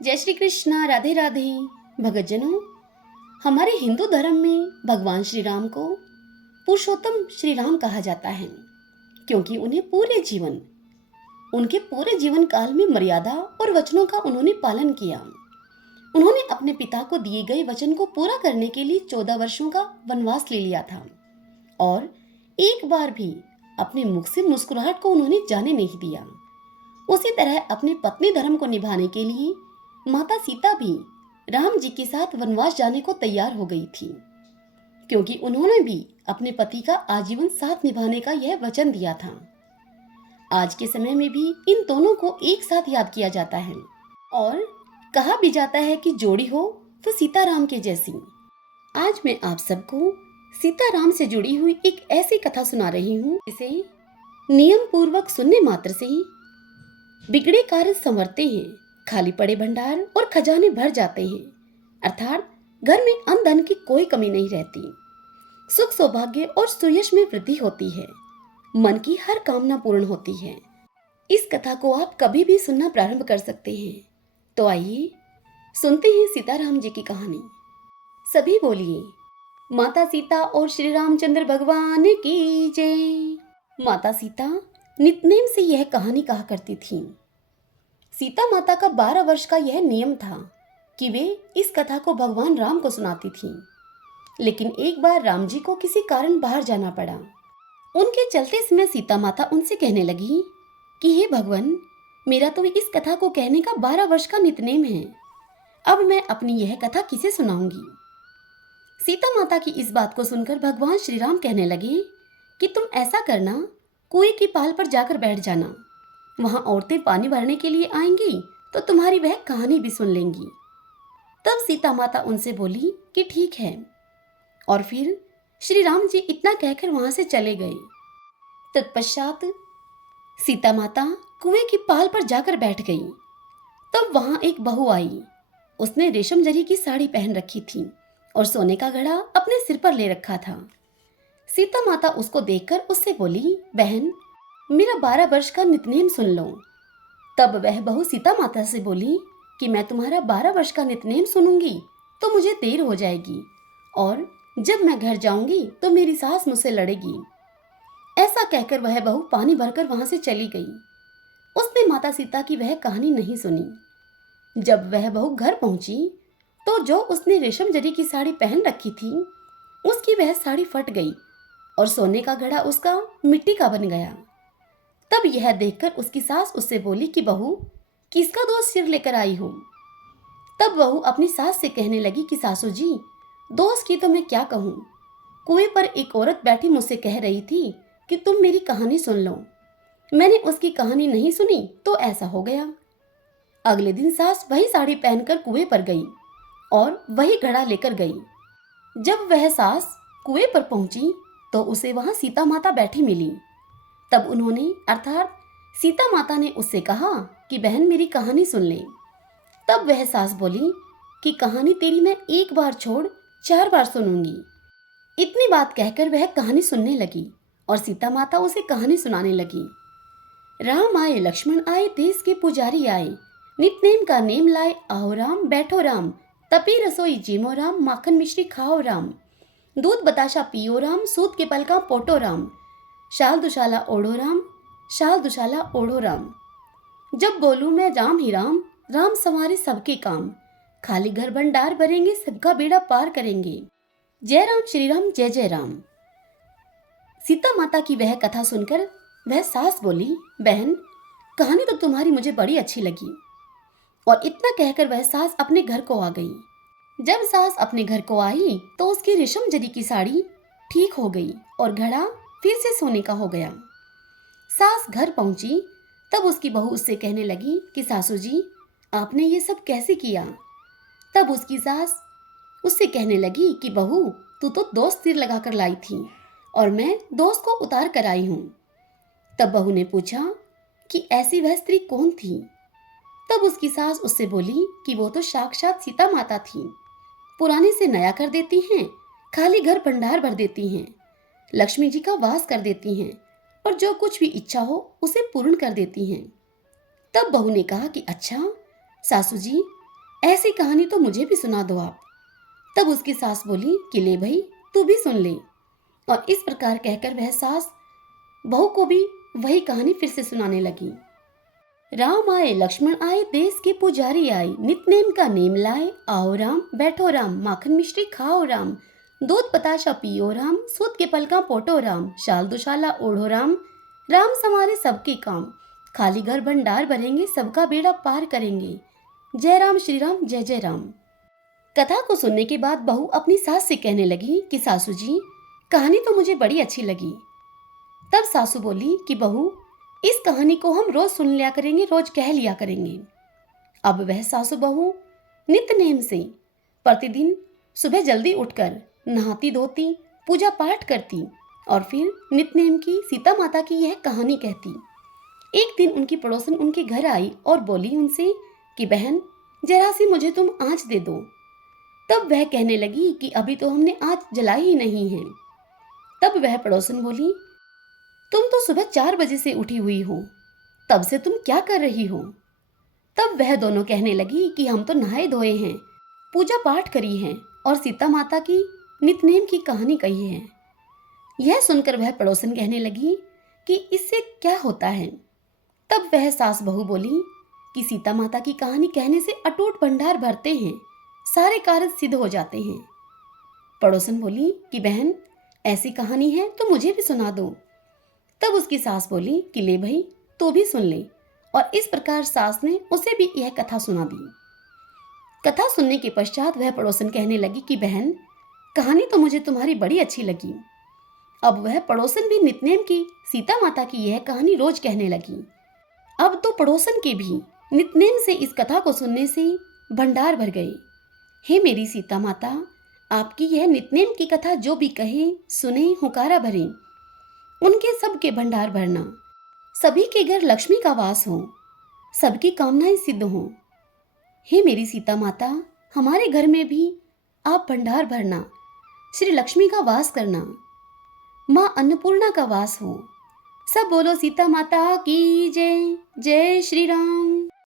जय श्री कृष्णा। राधे राधे। भगतजनों, हमारे हिंदू धर्म में भगवान श्री राम को पुरुषोत्तम श्री राम कहा जाता है, क्योंकि उनके पूरे जीवन काल में मर्यादा और वचनों का उन्होंने पालन किया। उन्होंने अपने पिता को दिए गए वचन को पूरा करने के लिए 14 वर्षों का वनवास ले लिया था और एक बार भी अपने मुख से मुस्कुराहट को उन्होंने जाने नहीं दिया। उसी तरह अपने पत्नी धर्म को निभाने के लिए माता सीता भी राम जी के साथ वनवास जाने को तैयार हो गई थी, क्योंकि उन्होंने भी अपने पति का आजीवन साथ निभाने का यह वचन दिया था। आज के समय में भी इन दोनों को एक साथ याद किया जाता है और कहा भी जाता है कि जोड़ी हो तो सीताराम के जैसी। आज मैं आप सबको सीताराम से जुड़ी हुई एक ऐसी कथा सुना रही हूँ जिसे नियम पूर्वक सुनने मात्र से ही बिगड़े कार्य संवरते हैं, खाली पड़े भंडार और खजाने भर जाते हैं, अर्थात घर में अन्न धन की कोई कमी नहीं रहती, सुख सौभाग्य और सुयश में वृद्धि होती है, मन की हर कामना पूर्ण होती है। इस कथा को आप कभी भी सुनना प्रारंभ कर सकते हैं। तो आइए सुनते हैं सीताराम जी की कहानी। सभी बोलिए, माता सीता और श्री रामचंद्र भगवान की जय। माता सीता नितनेम से यह कहानी कहा करती थीं। सीता माता का 12 वर्ष का यह नियम था कि वे इस कथा को भगवान राम को सुनाती थीं। लेकिन एक बार राम जी को किसी कारण बाहर जाना पड़ा। उनके चलते समय सीता माता उनसे कहने लगी कि हे भगवान, मेरा तो इस कथा को कहने का 12 वर्ष का नितनेम है। अब मैं अपनी यह कथा किसे सुनाऊंगी? सीता माता की इस बात को सुनकर भगवान श्री राम कहने लगे कि तुम ऐसा करना, कुएं की पाल पर जाकर बैठ जाना। वहां औरतें पानी भरने के लिए आएंगी तो तुम्हारी वह कहानी भी सुन लेंगी। तब सीता माता उनसे बोली कि ठीक है, और फिर श्री राम जी इतना कहकर वहां से चले गए। तत्पश्चात सीता माता कुएं की पाल पर जाकर बैठ गई। तब वहां एक बहू आई। उसने रेशम जरी की साड़ी पहन रखी थी और सोने का घड़ा अपने सिर पर ले रखा था। सीता माता उसको देखकर उससे बोली, बहन, मेरा 12 वर्ष का नितनेम सुन लो। तब वह बहू सीता माता से बोली कि मैं तुम्हारा 12 वर्ष का नितनेम सुनूंगी तो मुझे देर हो जाएगी, और जब मैं घर जाऊंगी तो मेरी सास मुझसे लड़ेगी। ऐसा कहकर वह बहू पानी भरकर वहां से चली गई। उसने माता सीता की वह कहानी नहीं सुनी। जब वह बहू घर पहुंची तो जो उसने रेशम जरी की साड़ी पहन रखी थी, उसकी वह साड़ी फट गई और सोने का घड़ा उसका मिट्टी का बन गया। तब यह देखकर उसकी सास उससे बोली कि बहू, किसका दोष सिर लेकर आई हो? तब बहू अपनी सास से कहने लगी कि सासू जी, दोष की तो मैं क्या कहूँ। कुएं पर एक औरत बैठी मुझसे कह रही थी कि तुम मेरी कहानी सुन लो। मैंने उसकी कहानी नहीं सुनी तो ऐसा हो गया। अगले दिन सास वही साड़ी पहनकर कुएं पर गई और वही घड़ा लेकर गई। जब वह सास कुएं पर पहुंची तो उसे वहां सीता माता बैठी मिली। तब उन्होंने अर्थात सीता माता ने उससे कहा कि बहन, मेरी कहानी सुन ले। तब वह सास बोली कि कहानी तेरी मैं एक बार छोड़ 4 बार सुनूंगी। इतनी बात कहकर वह कहानी सुनने लगी और सीता माता उसे कहानी सुनाने लगी। राम आए, लक्ष्मण आए, देश के पुजारी आए, नितनेम का नेम लाए, आओ राम, बैठो राम, तपी रसोई जीमो राम, माखन मिश्री खाओ राम, दूध बताशा पियो राम, सूत के पलका पोटो राम, शाल दुशाला ओढ़ो राम, शाल दुशाला ओढ़ो राम। जब बोलूं मैं राम ही राम, राम संवारे सबके काम, खाली घर भंडार भरेंगे, सबका बेड़ा पार करेंगे। जय राम श्री राम, जय जय राम। सीता माता की वह कथा सुनकर वह सास बोली, बहन, कहानी तो तुम्हारी मुझे बड़ी अच्छी लगी। और इतना कहकर वह सास अपने घर को आ गई। जब सास अपने घर को आई तो उसकी रेशम जरी की साड़ी ठीक हो गई और घड़ा फिर से सोने का हो गया। सास घर पहुंची तब उसकी बहू उससे कहने लगी कि सासू जी, आपने ये सब कैसे किया? तब उसकी सास उससे कहने लगी कि बहू, तू तो दोस्त सिर लगाकर लाई थी और मैं दोस्त को उतार कर आई हूँ। तब बहू ने पूछा कि ऐसी वह स्त्री कौन थी? तब उसकी सास उससे बोली कि वो तो साक्षात सीता माता थी। पुराने से नया कर देती हैं, खाली घर भंडार भर देती हैं, लक्ष्मी जी का वास कर देती हैं और जो कुछ भी इच्छा हो उसे पूर्ण कर देती हैं। तब बहू ने कहा कि अच्छा सासू जी, ऐसी कहानी तो मुझे भी सुना दो आप। तब उसकी सास बोली कि ले भाई, तू भी सुन ले। और इस प्रकार कहकर वह सास बहू को भी वही कहानी फिर से सुनाने लगी। राम आए लक्ष्मण आए, देश के पुजारी आए, नित नेम का नेम लाए, आओ राम बैठो राम, माखन मिश्री खाओ राम, दूध बताशा पियो राम, सूत के पलका पोटो राम, शाल दुशाला ओढ़ो राम, राम संवारे सबके काम, खाली घर भंडार भरेंगे, सबका बेड़ा पार करेंगे, जय राम श्री राम जय जय राम। कथा को सुनने के बाद बहू अपनी सास से कहने लगी कि सासू जी, कहानी तो मुझे बड़ी अच्छी लगी। तब सासू बोली कि बहू, इस कहानी को हम रोज सुन लिया करेंगे, रोज कह लिया करेंगे। अब वह सासू बहू नित्य नेम से प्रतिदिन सुबह जल्दी उठकर नहाती धोती, पूजा पाठ करती और फिर नित्य नेम की सीता माता की यह कहानी कहती। एक दिन उनकी पड़ोसन उनके घर आई और बोली उनसे कि बहन, जरा सी मुझे तुम आँच दे दो। तब वह कहने लगी कि अभी तो हमने आँच जलाई ही नहीं है। तब वह पड़ोसन बोली, तुम तो सुबह 4 बजे से उठी हुई हो, तब से तुम क्या कर रही हो? तब वह दोनों कहने लगी कि हम तो नहाए धोए हैं, पूजा पाठ करी है और सीता माता की नितनेम की कहानी कही है। यह सुनकर वह पड़ोसन कहने लगी कि इससे क्या होता है? तब वह सास बहू बोली कि सीता माता की कहानी कहने से अटूट भंडार भरते हैं, सारे कार्य सिद्ध हो जाते हैं। पड़ोसन बोली कि बहन, ऐसी कहानी है तो मुझे भी सुना दो। तब उसकी सास बोली कि ले भाई, तू भी सुन ले। और इस प्रकार सास ने उसे भी यह कथा सुना दी। कथा सुनने के पश्चात वह पड़ोसन कहने लगी कि बहन, कहानी तो मुझे तुम्हारी बड़ी अच्छी लगी। अब वह पड़ोसन भी नितनेम की सीता माता की यह कहानी रोज कहने लगी। अब तो पड़ोसन के भी नितनेम से इस कथा को सुनने से भंडार भर गए। हे मेरी सीता माता, आपकी यह नितनेम की कथा जो भी कहे सुने, हुकारा भरे, उनके सबके भंडार भरना, सभी के घर लक्ष्मी का वास हो, सबकी कामनाएं सिद्ध हो। हे मेरी सीता माता, हमारे घर में भी आप भंडार भरना, श्री लक्ष्मी का वास करना, माँ अन्नपूर्णा का वास हो। सब बोलो सीता माता की जय। जय श्री राम।